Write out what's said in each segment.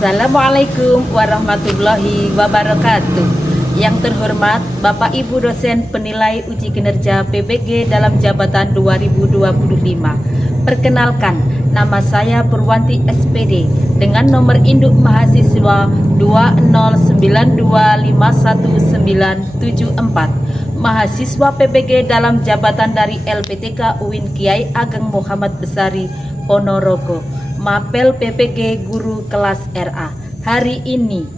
Assalamualaikum warahmatullahi wabarakatuh. Yang terhormat Bapak Ibu dosen penilai uji kinerja PPG dalam jabatan 2025. Perkenalkan, nama saya Purwanti SPD dengan nomor induk mahasiswa 209251974. Mahasiswa PPG dalam jabatan dari LPTK UIN Kiai Ageng Muhammad Besari Ponorogo. Mapel PPG Guru Kelas RA. Hari ini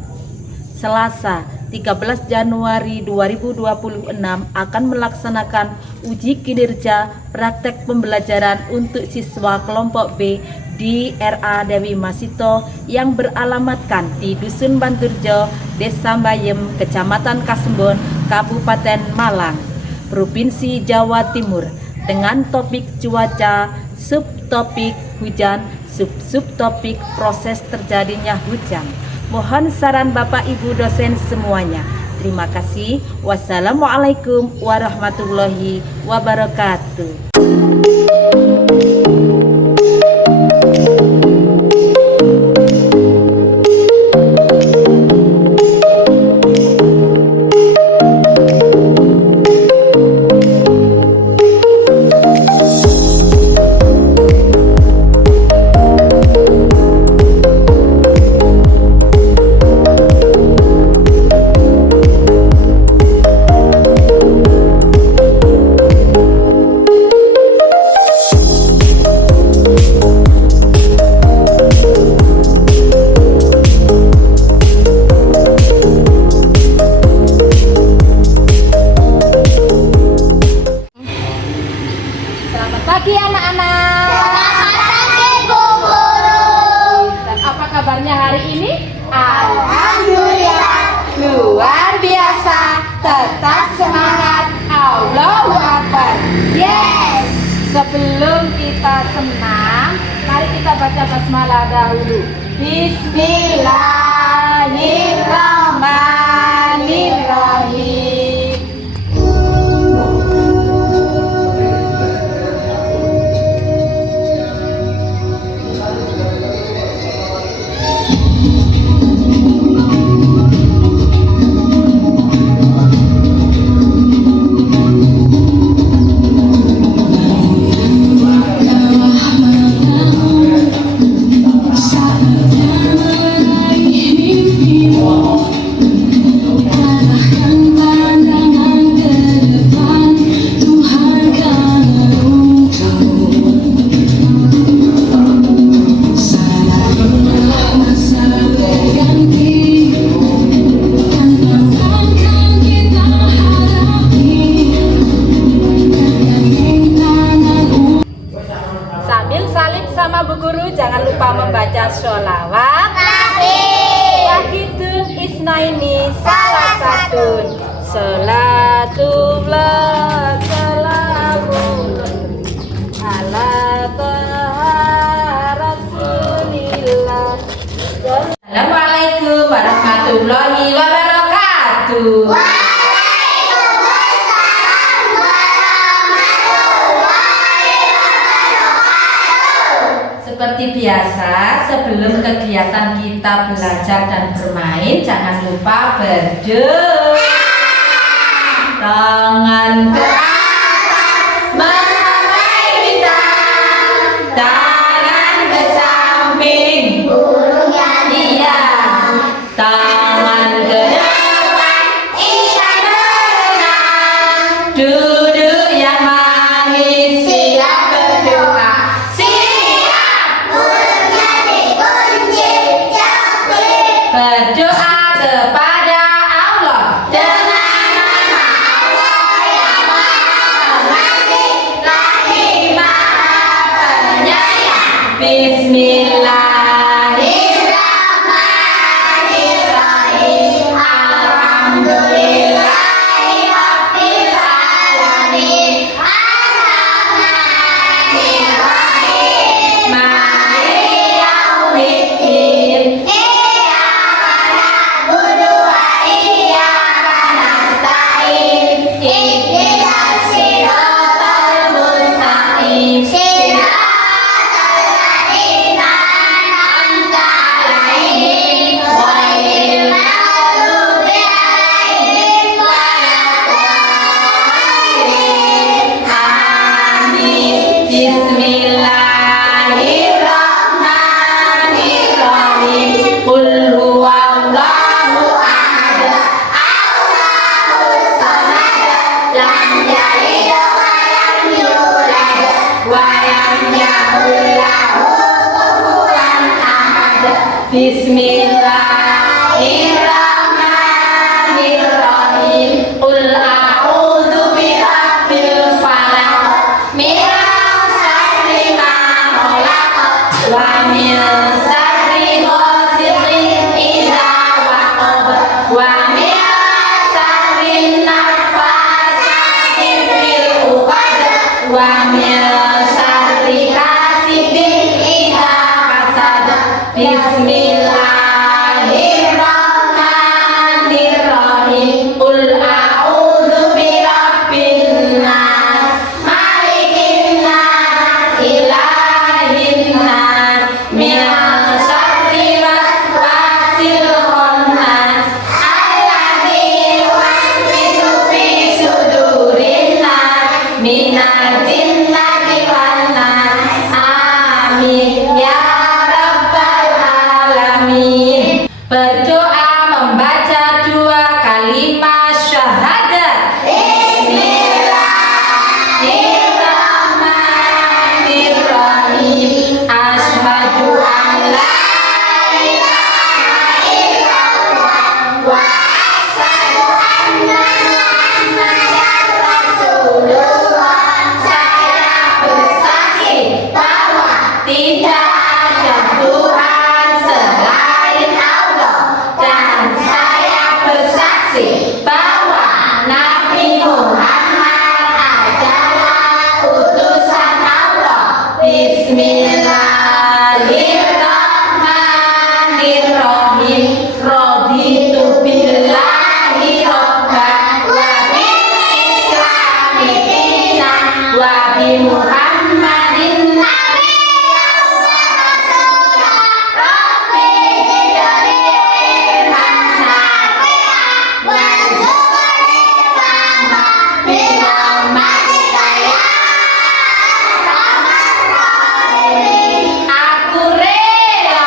Selasa 13 Januari 2026 akan melaksanakan uji kinerja praktek pembelajaran untuk siswa kelompok B di RA Dewi Masito yang beralamatkan di Dusun Banturjo, Desa Bayem, Kecamatan Kasembon, Kabupaten Malang, Provinsi Jawa Timur, dengan topik cuaca, subtopik hujan, subtopik proses terjadinya hujan. Mohon saran Bapak Ibu dosen semuanya. Terima kasih. Wassalamualaikum warahmatullahi wabarakatuh. Pagi anak-anak. Selamat pagi Bu Guru. Dan apa kabarnya hari ini? Alhamdulillah. Luar biasa. Tetap semangat. Allahu Akbar. Yes. Sebelum kita senang, mari kita baca basmalah dahulu. Bismillahirrahmanirrahim. Sambil salim sama Bu Guru, jangan lupa membaca sholawat Wahidun Isnaini salah satu Salatullah salamullah ala taha rasulillah. Assalamualaikum warahmatullahi wabarakatuh. Seperti biasa, sebelum kegiatan kita belajar dan bermain, jangan lupa berdoa. Tangan ke atas menghadap bintang, tangan ke samping, iya, tangan ke depan, ikan berenang, duduk yang manis, siap berdoa. Berdoa kepada Allah dengan nama Allah yang Maha Bismillahirrahmanirrahim. Qul a'udzu birabbil falaq min syarri ma khalaq wa min syarri ghasiqin idza waqab wa min syarri naffasati fil 'uqad wa min syarri hasidin idza hasad. Bismillahirrahmanirrahim. Qul a'udzu birabbin nas malikin nas ilahin nas min syarri waswasil khannas alladzi yuwaswisu fi sudurin nas minal jinnati wan nas. Amin ya rabbal alamin. Berdoa membaca dua kalimat syahadat. Bismillahirrahmanirrahim. Asyhadu an la ilaha illallah wa asyhadu anna Muhammadar Rasulullah. Saya bersaksi bahwa tidak ada Tuhan selain Allah, dan saya bersaksi bahwa Nabi Muhammad adalah utusan Allah. Bismillahirrahmanirrahim. Raditu billahi robban wa bil islami dinan wa bi Muhammadin nabiyyan wa rasulan. Rabbi zidni ilman nafi'an warzuqni fahman birahmatika ya arhamar rahimin. Aku rela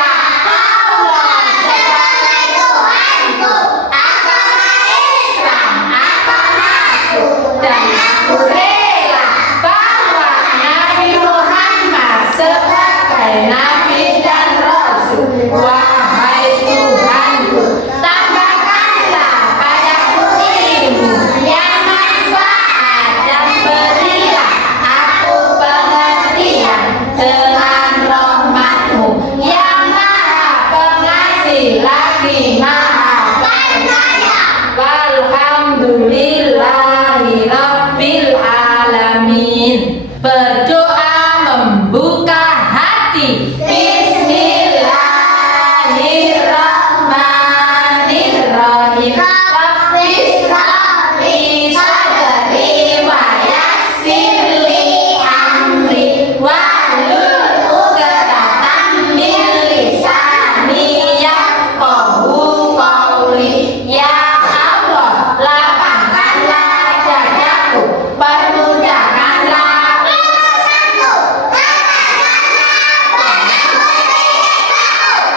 Allah sebagai Tuhanku, agama Islam agamaku, dan aku rela bahwa Nabi Muhammad sebagai Nabi dan Rasul. Wahai Tuhanku, tambahkanlah padaku ilmu yang manfaat dan berilah aku pengertian dengan rahmat-Mu yang maha pengasih lagi maha penyayang. Walhamdulillahi rabbil alamin. Berdoa membuka hati. Bismillahirrahmanirrahim. Rabbi shrah li sadri wa yassir li amri wahlul 'uqdatam min lisani yafqahu qawli. Ya Allah, lapangkanlah dadaku, permudahkanlah urusanku,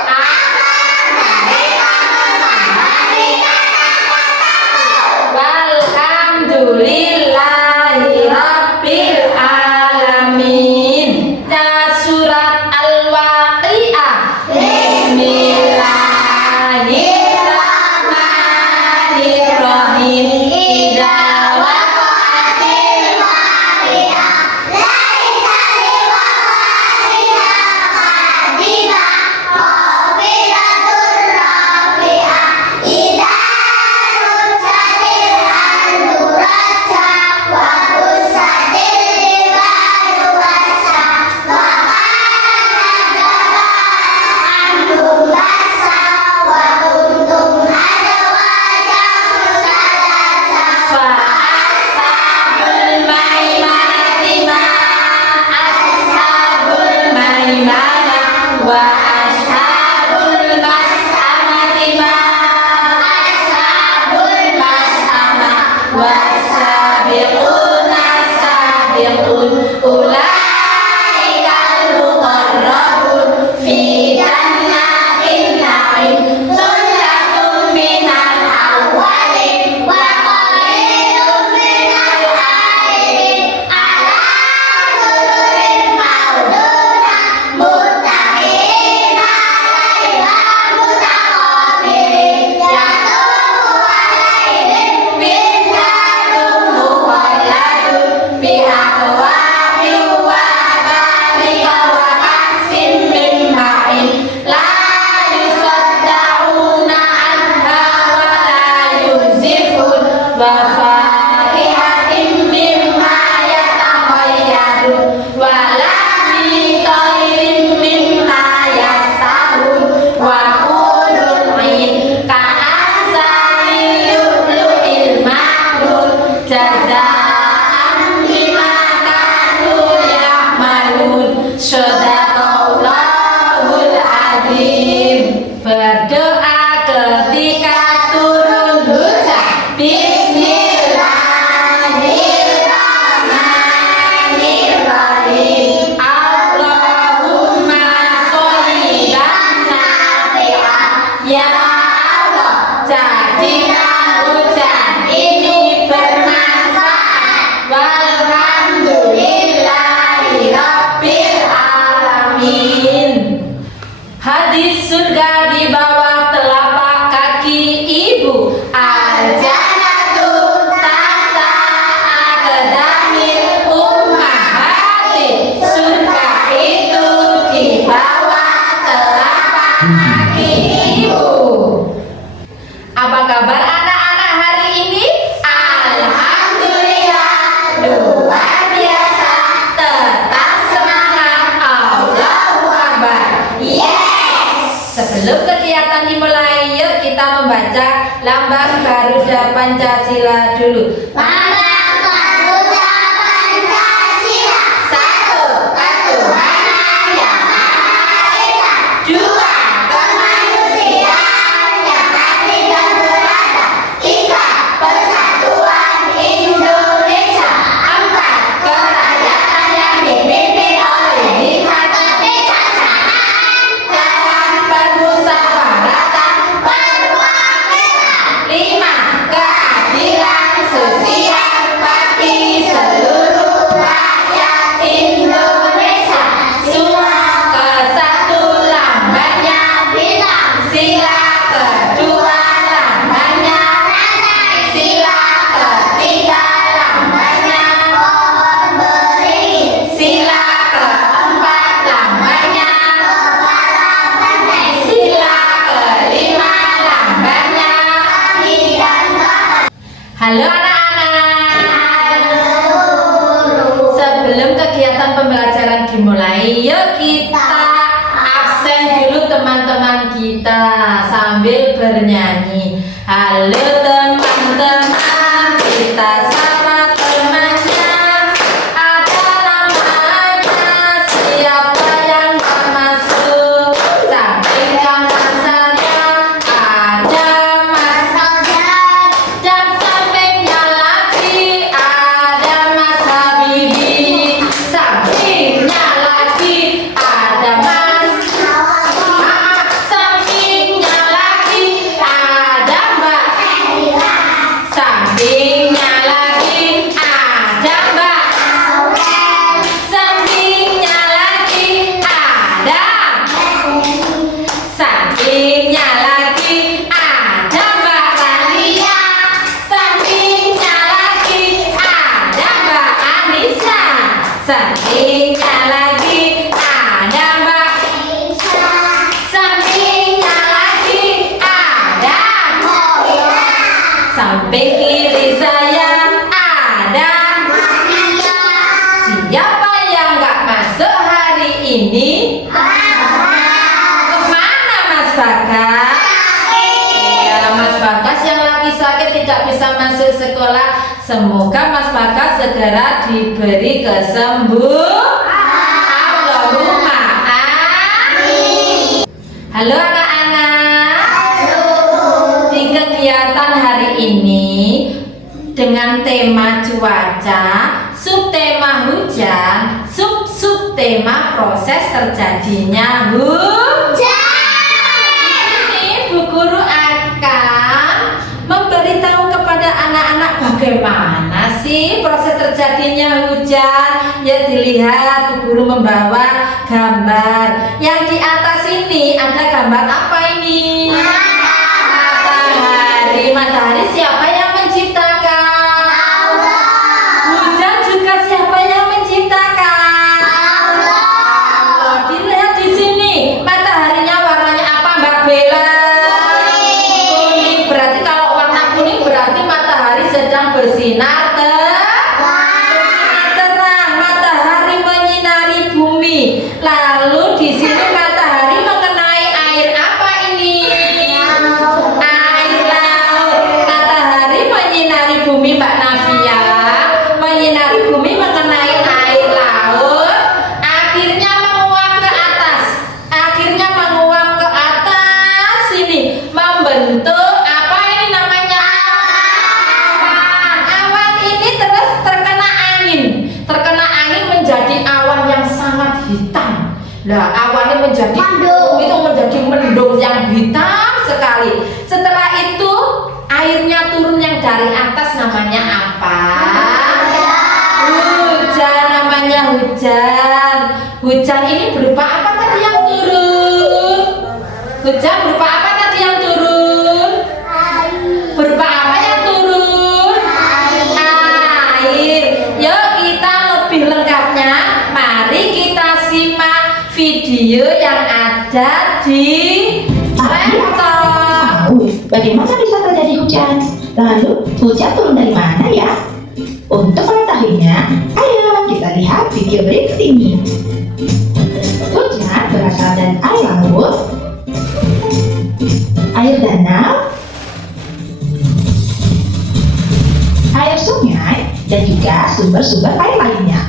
agar mereka memahami kata-kataku wa fakihatin mimma yatakhayyarun wa lahmi tayrin mimma yastahun wa hulul ain ka'asari lu'lu'il maknun jazaan bima kanu ya'malun. Shadaqallahul azim. Berdoa ketika turun hujan. Bismillahirrahmanirrahim. Allahumma sholiban nafi'an. Ya Allah, jadikan hujan ini bermanfaat. Walhamdulillahi rabbil alamin. Hadis surga di bawah telapak kaki ibu. Al-jannatu tahta aqdamil ummahati. Surga itu di bawah telapak kaki ibu. Apa kabar anak-anak hari ini? Alhamdulillah, luar biasa. Tetap semangat. Allahu Akbar. Sebelum kegiatan dimulai, yuk kita membaca lambang Garuda Pancasila dulu. Lambang Garuda Pancasila. 1. Ketuhanan yang Maha Esa. 2. Kemanusiaan yang adil dan beradab. 3. Persatuan Indonesia. 4. Kerakyatan yang dipimpin oleh hikmat kebijaksanaan dalam permusawaratan perwakilan. 5. Keadilan sosial bagi seluruh rakyat Indonesia. Semua ke-1 lambangnya bintang. Sila kedua lambangnya rantai. Sila ketiga lambangnya pohon beringin. Sila keempat lambangnya kepala banteng. Sila kelima lambangnya kaki dan tangan. Halo anak-anak. Sebelum kegiatan pembelajaran dimulai, yuk kita absen dulu teman-teman kita sambil bernyanyi. Halo teman-teman, kita sama temannya. Ada namanya, siapa yang tak masuk? Samping kanan saya ada Mas dan sampingnya lagi ada Mas Habibi. Sampingnya lagi ada Mas. Sampingnya lagi ada Mbak. Sampingnya lagi ada Mbak. Sampingnya lagi ada. Sampingnya lagi ada Mbak Ralia. Sampingnya lagi ada Mbak Anissa. Sampingnya lagi ada Mbak. Sampingnya lagi ada. Samping kiri saya ada. Siapa yang nggak masuk hari ini? Kemana Mas Bagas? Ya, Mas Bagas yang lagi sakit tidak bisa masuk sekolah. Semoga Mas Bagas segera diberi kesembuhan. Allahumma amin. Halo anak-anak. Di kegiatan hari ini dengan tema cuaca, subtema hujan, subtema proses terjadinya hujan. Ini Bu Guru akan memberitahu kepada anak-anak bagaimana sih proses terjadinya hujan. Ya, dilihat Bu Guru membawa gambar. Yang di atas ini ada gambar apa ini? Matahari. Matahari siapa yang menciptakan? Hujan juga siapa yang menciptakan? Allah. Dilihat di sini, mataharinya warnanya apa Mbak Bella? Kuning. Berarti kalau warna kuning berarti matahari sedang sedang bersinar terang, matahari menyinari bumi. Lalu di sini matahari mengenai air apa ini? Air laut. Matahari menyinari bumi, Mbak Navia, menyinari bumi mengenai air laut. Akhirnya menguap ke atas. Akhirnya menguap ke atas sini, membentuk apa ini namanya? Awan. Awan ini terus terkena angin. Terkena angin menjadi awan yang sangat hitam. Nah, awannya menjadi Mendung. itu menjadi mendung yang hitam sekali. Setelah itu airnya turun yang dari atas, namanya apa? Hujan, namanya hujan. Hujan ini berupa apa tadi yang turun? Hujan berupa apa tadi yang turun? Berupa apa yang turun? Air. Yuk kita lebih lengkapnya, mari kita simak video yang ada di laptop. Bagaimana bisa terjadi hujan? Lalu hujan turun dari mana ya? Untuk mengetahuinya, ayo kita lihat video berikut ini. Hujan berasal dari air laut, air danau, air sungai, dan juga sumber-sumber air lainnya.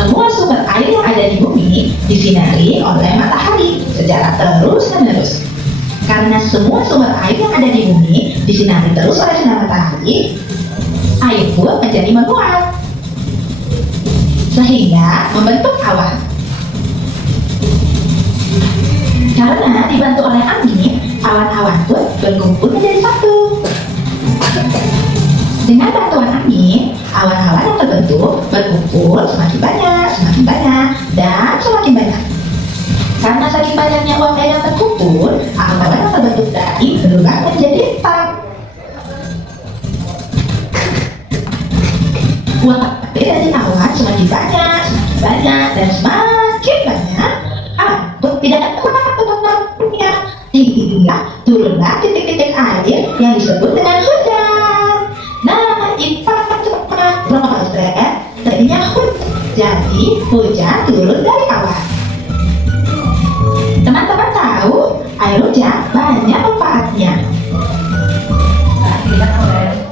Semua sumber air yang ada di bumi disinari oleh matahari secara terus-menerus. Karena semua sumber air yang ada di bumi disinari terus oleh sinar matahari, air pun menjadi menguap sehingga membentuk awan. Karena dibantu oleh angin, awan-awan pun berkumpul menjadi satu. Dengan bantuan angin, awan-awan yang terbentuk berkumpul semakin banyak, dan semakin banyak. Karena saking banyaknya uap air yang terkumpul, awan-awan yang terbentuk tadi berubah menjadi hitam. Uap air dari awan semakin banyak, dan semakin banyak, awan pun tidak kuat menampungnya. Hingga turunlah titik-titik air yang disebut dengan hujan. Nah, cepat proses terjadinya hujan. Jadi hujan turun dari awan. Teman-teman tahu air hujan banyak manfaatnya.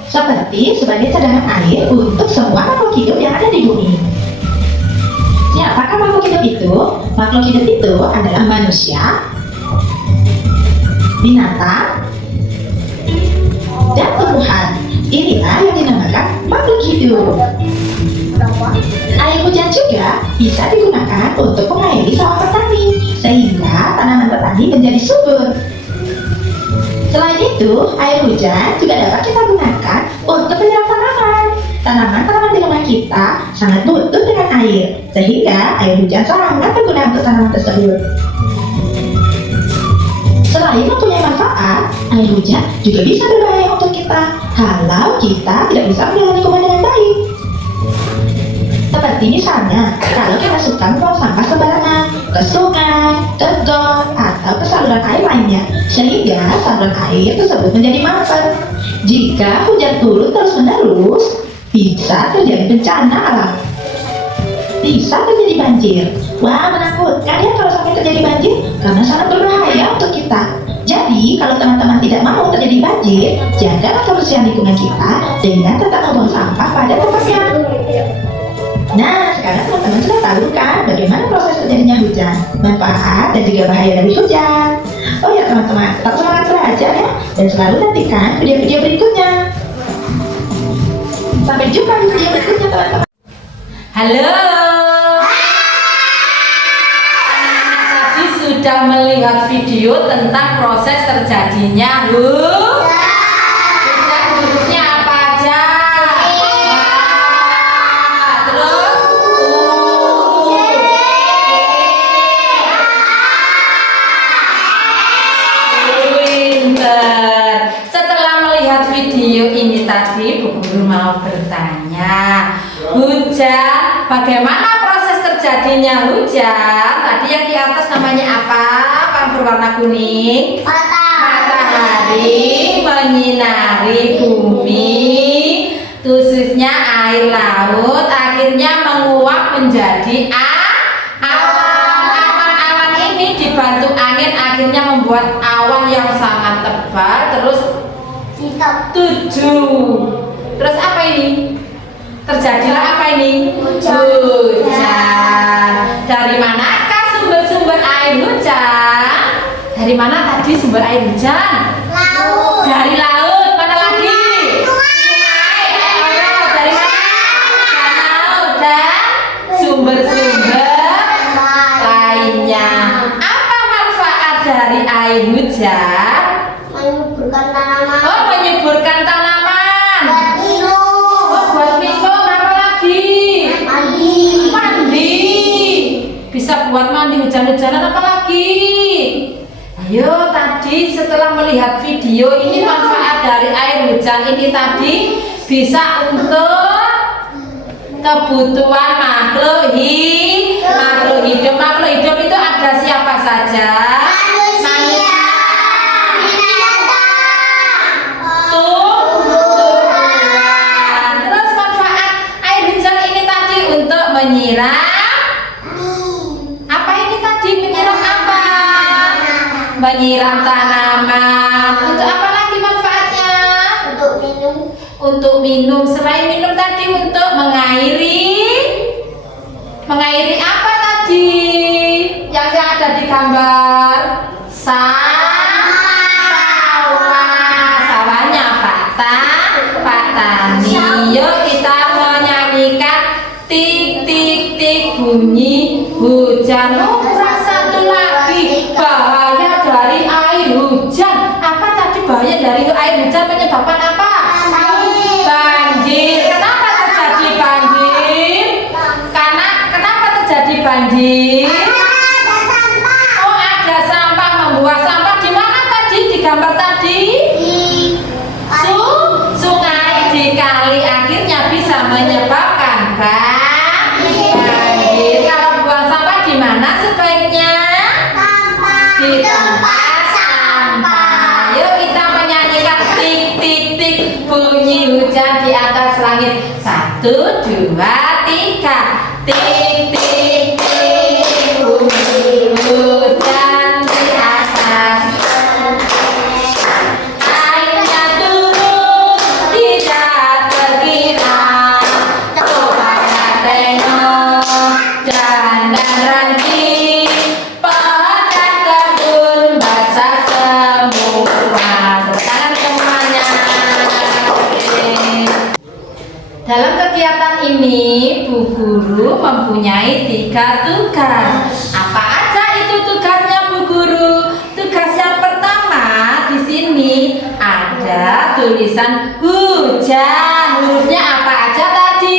Seperti sebagai cadangan air untuk semua makhluk hidup yang ada di bumi. Siapakah makhluk hidup itu? Makhluk hidup itu adalah manusia, binatang, dan tumbuhan. Inilah yang dinamakan makhluk hidup. Air hujan juga bisa digunakan untuk mengairi sawah petani, sehingga tanaman petani menjadi subur. Selain itu, air hujan juga dapat kita gunakan untuk menyiram tanaman. Tanaman-tanaman di rumah kita sangat butuh dengan air, sehingga air hujan sangat berguna untuk tanaman tersebut. Selain mempunyai manfaat, air hujan juga bisa berbahaya untuk kita kalau kita tidak bisa mengelola lingkungan dengan baik. Seperti misalnya, kalau kita suka membuang sampah sembarangan ke sungai, ke got, atau ke saluran air lainnya, sehingga saluran air tersebut menjadi mampet. Jika hujan turun terus-menerus, bisa terjadi bencana alam. Bisa terjadi banjir. Wah, menakutkan ya kalau sampai terjadi banjir, karena sangat berbahaya untuk kita. Jadi, kalau teman-teman tidak mau terjadi banjir, jagalah kebersihan lingkungan kita dengan tetap membuang sampah pada tempatnya. Nah, sekarang teman-teman sudah tahu kan bagaimana proses terjadinya hujan, manfaat dan juga bahaya dari hujan. Oh ya teman-teman, tetap semangat belajar ya, dan selalu nantikan video-video berikutnya. Sampai jumpa di video berikutnya teman-teman. Halo. Tadi sudah melihat video tentang proses terjadinya hujan. Hurufnya apa aja? Terus pinter. Setelah melihat video ini tadi, Bu Guru mau bertanya, hujan, bagaimana proses terjadinya hujan? Tadi yang di atas namanya apa? Yang berwarna kuning. Matahari menyinari bumi. menjadi awan ini dibantu angin akhirnya membuat awan yang sangat tebal. Terus 7. Terus apa ini? Terjadilah apa ini? Hujan. Dari manakah sumber-sumber air hujan? Dari mana tadi sumber air hujan? Laut. Dari laut. Mana lagi? Sungai. Dari mana? Danau dan sumber-sumber lainnya. Apa manfaat dari air hujan? Menyuburkan tanaman. Oh, menyuburkan tanaman. Buat minum. Oh, buat minum. Apa lagi? Mandi. Mandi. Bisa buat mandi hujan-hujanan. Apa lagi? Ayo, tadi setelah melihat video ini manfaat dari air hujan ini tadi bisa untuk kebutuhan makhluk hidup. Makhluk hidup itu ada siapa saja? Manusia. Tumbuhan. Terus manfaat air hujan ini tadi untuk menyiram. Apa ini tadi? Menyiram apa? Menyiram tanaman. Untuk apa lagi manfaatnya? Untuk minum. Untuk minum. Selain minum tadi untuk mengairi apa tadi? Yang ada di gambar sawahnya Pak Tani. Yuk kita menyanyikan tik tik tik bunyi hujan. Oh, satu lagi bahaya dari air hujan. Apa tadi bahaya dari air hujan menyebabkan apa? Banjir. Kenapa terjadi banjir? Karena kenapa terjadi banjir? Oh, ada sampah, membuang sampah di mana tadi di gambar tadi? Sungai, di kali akhirnya bisa menyebabkan banjir. Kalau buang sampah di mana sebaiknya? Di tempat sampah. Yuk kita menyanyikan tik tik tik bunyi hujan di atas langit. 1, 2, 3. Tik tik tik bunyi hujan di atas. Airnya turun tidak terkira. Coba tengok dan ranting. Pohon dan kebun basah semua. Tangan semuanya. Oke. Dalam kegiatan ini, Bu Guru mempunyai 3 tugas. Apa aja itu tugasnya, Bu Guru? Tugas yang pertama di sini ada tulisan hujan. Hurufnya apa aja tadi?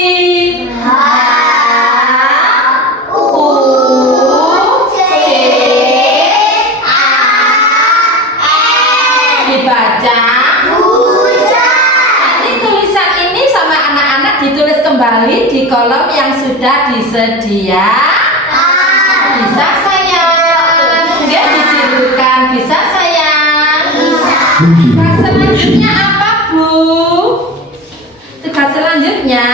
Dibaca. Nanti tulisan ini sama anak-anak ditulis kembali di kolom yang sudah disedia. Bisa sayang? Dia ditirukan. Bisa sayang? Tugas selanjutnya apa, Bu? Tugas selanjutnya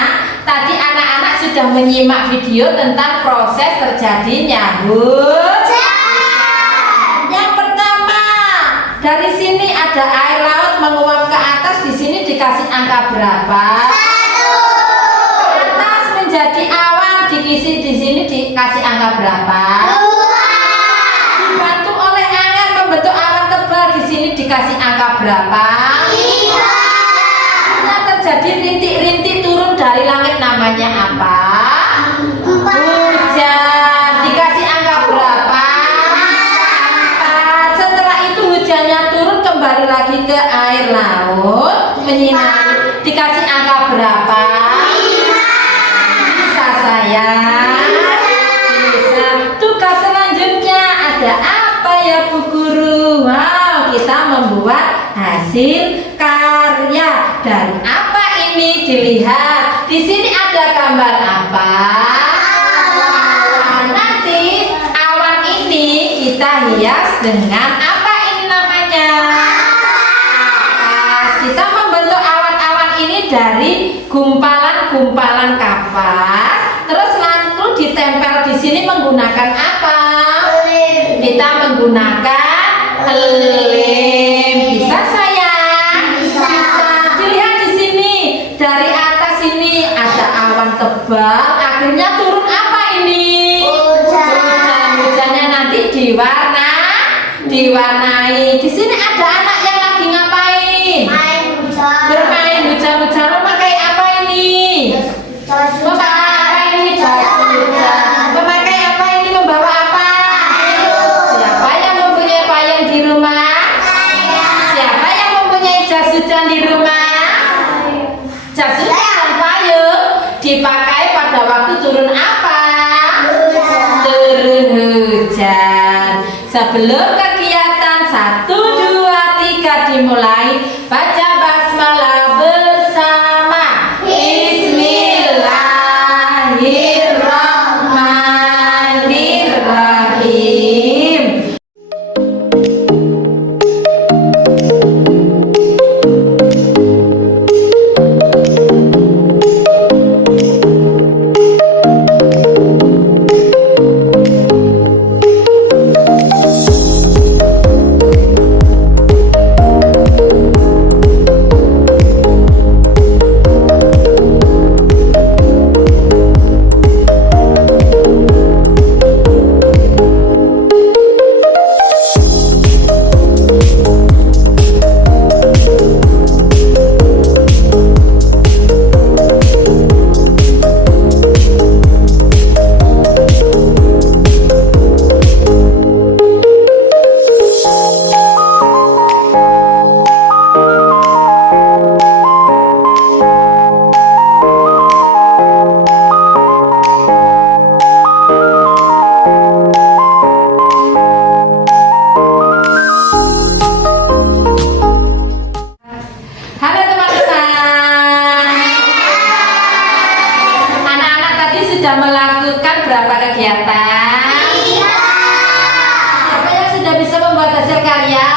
tadi anak-anak sudah menyimak video tentang proses terjadinya hujan. Yang pertama, dari sini ada air laut menguap ke atas. Di sini dikasih angka berapa? 1. Atas menjadi awan dikisi di sini dikasih angka berapa? 2. Dibantu oleh angin membentuk awan tebal. Di sini dikasih angka berapa? 3. Nah, terjadi rintik-rintik turun dari langit, namanya apa? 4. Hujan. Dikasih angka berapa? 4. Setelah itu hujannya turun kembali lagi ke air laut menyinari. Dikasih angka berapa? 5. Bisa sayang? Bisa. Tugas selanjutnya ada apa ya, Bu Guru? Wow, kita membuat hasil karya. Dan apa ini? Dilihat. Di sini ada gambar apa? Nanti awan ini kita hias dengan apa ini namanya? Kita membentuk awan-awan ini dari gumpalan-gumpalan kapas. Terus lalu ditempel di sini menggunakan apa? Lem. Kita menggunakan lem. Bisa sayang? Bisa. Dilihat di sini, dari atas ini ada awan tebal, akhirnya turun apa ini? Hujan. Hujannya nanti diwarnai. Di sini ada anak yang lagi ngapain? Main hujan. Bermain hujan-hujan. Memakai apa ini? Jas hujan. Memakai apa ini? Jas hujan. Memakai apa ini? Membawa apa? Siapa yang mempunyai payung di rumah? Siapa yang mempunyai jas hujan di rumah? Jas hujan dan payung dipakai pada waktu turun apa? Turun hujan. Sebelum kegiatan 1, 2, 3 dimulai, baca basmalah bersama. Bismillahirrahmanirrahim. Halo teman-teman. Anak-anak tadi sudah melakukan berapa kegiatan? Siapa yang sudah bisa membuat hasil karya?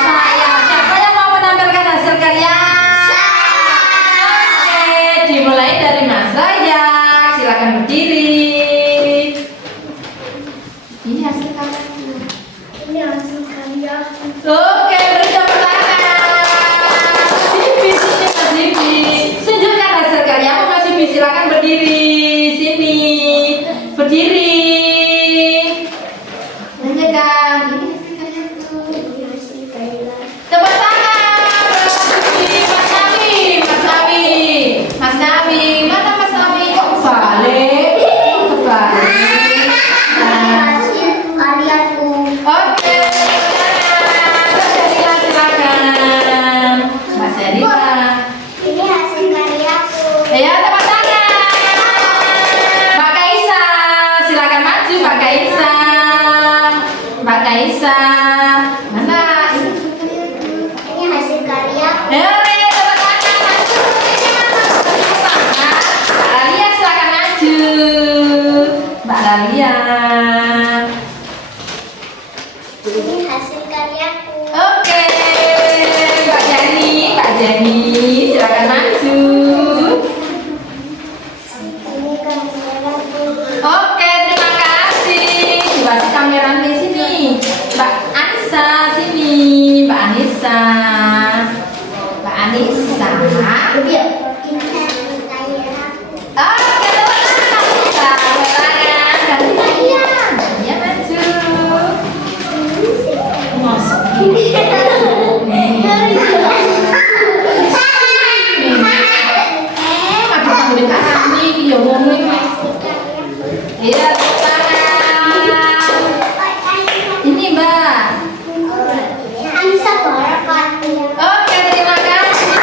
Saya. Siapa yang mau menampilkan hasil karya? Oke, dimulai dari Mas Zaya. Silakan berdiri. Ini hasil karya. Ini hasil karya. Oke, beri tepuk tangan. Mas Zibi. Tunjukkan hasil karyamu, Mas Zibi. Silakan berdiri. Sini. Berdiri. Tunjukkan. Ini hasil karyaku. Ini hasil karya. Tepuk tangan. Mas Nabi. Mas Nabi. Mas Nabi. Mana Mas Nabi? Kok balik? Kebalik. Nah. Hasil karyaku. Oke, Mas Erina silakan. Mas Erina. Ini hasil karyaku. Ya, tepuk tangan. Mbak Kaisa, silakan maju Mbak Kaisa. Mbak Kaisa. Mana? Ini hasil karyaku. Tepuk tangan. Maju. Ini mana? Mbak Alia silakan maju. Mbak Alia. Ini hasil karyaku. Oke, Mbak Jani silakan maju. Ini kameraku. Oke, terima kasih. Dikasih kamera di sini. Mbak Anissa sini, Mbak Anissa. Mbak Anissa. Ini hasil karyaku. Oke, teman-teman. Tangan. Ganti kalian. Ya, maju. Masuk. Aku ambil kami, ya ngomong. Iya, tepuk tangan. Ini Mbak. Bisa barakat. Oke, terima kasih.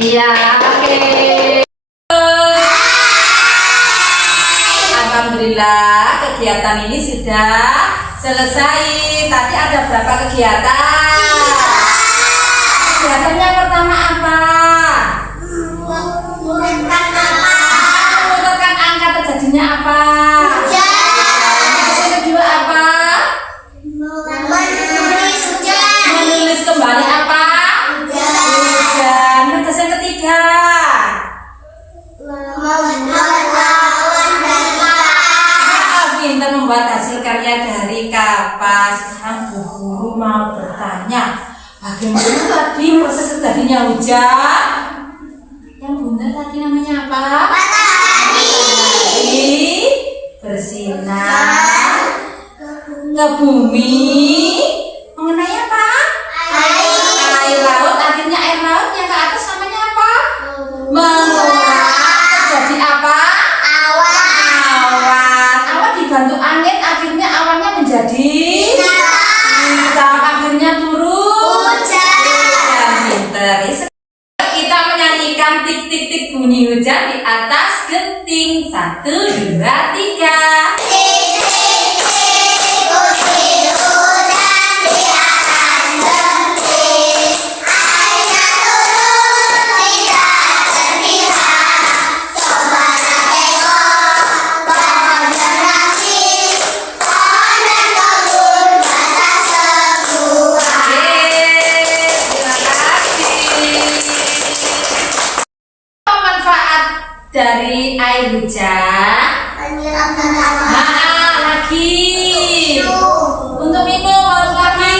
Iya, oke. Alhamdulillah, kegiatan ini sudah selesai. Tadi ada berapa kegiatan? Kegiatan yang pertama apa? Menentukan angka terjadinya apa? Yang kedua apa? Menulis kembali apa? Hujan. Terus yang ketiga Bu Guru mau bertanya, bagaimana tadi proses terjadinya hujan? Yang bunda tadi namanya apa? Matahari bersinar ke bumi mengenai apa? Air laut. Akhirnya air laut yang ke atas namanya apa? Menguap. Jadi apa? Awan dibantu angin, akhirnya awannya menjadi hitam, akhirnya turun hujan. Pinter. Kita menyanyikan tik-tik-tik bunyi hujan di atas genting. 1, 2, 3. Dari air hujan lagi untuk minum, lagi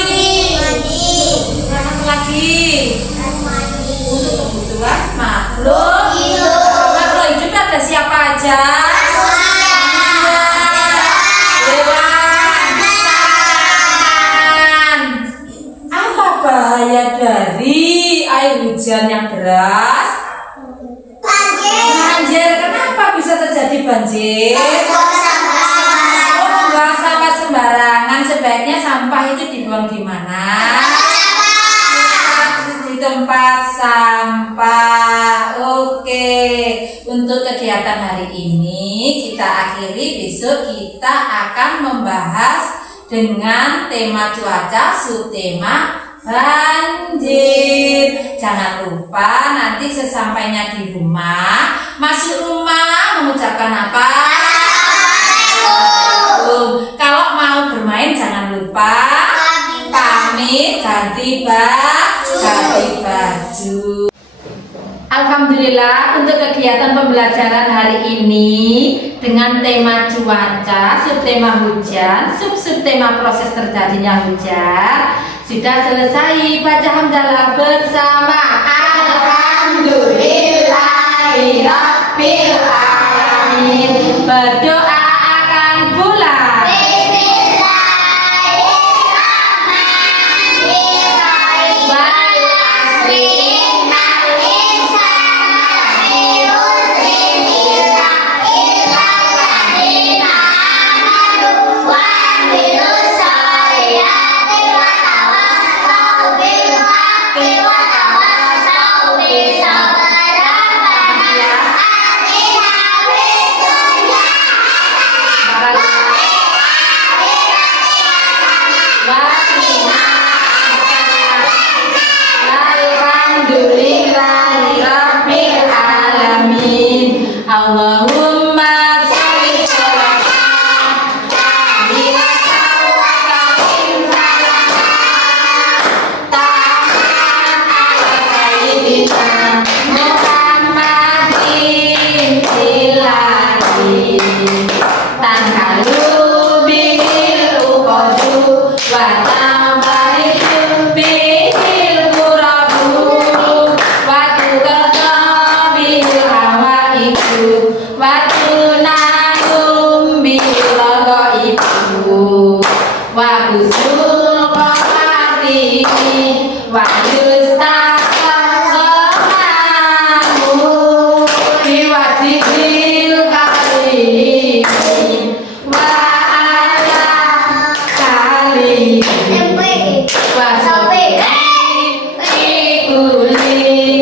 untuk kebutuhan makhluk hidup ada siapa aja? Hewan. Apa bahaya dari air hujan yang deras? Banjir. Kenapa bisa terjadi banjir? Buang sampah sembarangan. Sebaiknya sampah itu dibuang di mana? Di tempat sampah. Oke. Untuk kegiatan hari ini kita akhiri. Besok kita akan membahas dengan tema cuaca, subtema banjir. Jangan lupa nanti sesampainya di rumah, masuk rumah mengucapkan apa? Assalamualaikum. Kalau mau bermain jangan lupa pamit, ganti baju. Alhamdulillah, untuk kegiatan pembelajaran hari ini dengan tema cuaca, subtema hujan, subtema proses terjadinya hujan sudah selesai. Baca hamdalah bersama. Alhamdulillahirabbil alamin. Berdoa akan bulan. Allahumma sholli Kuli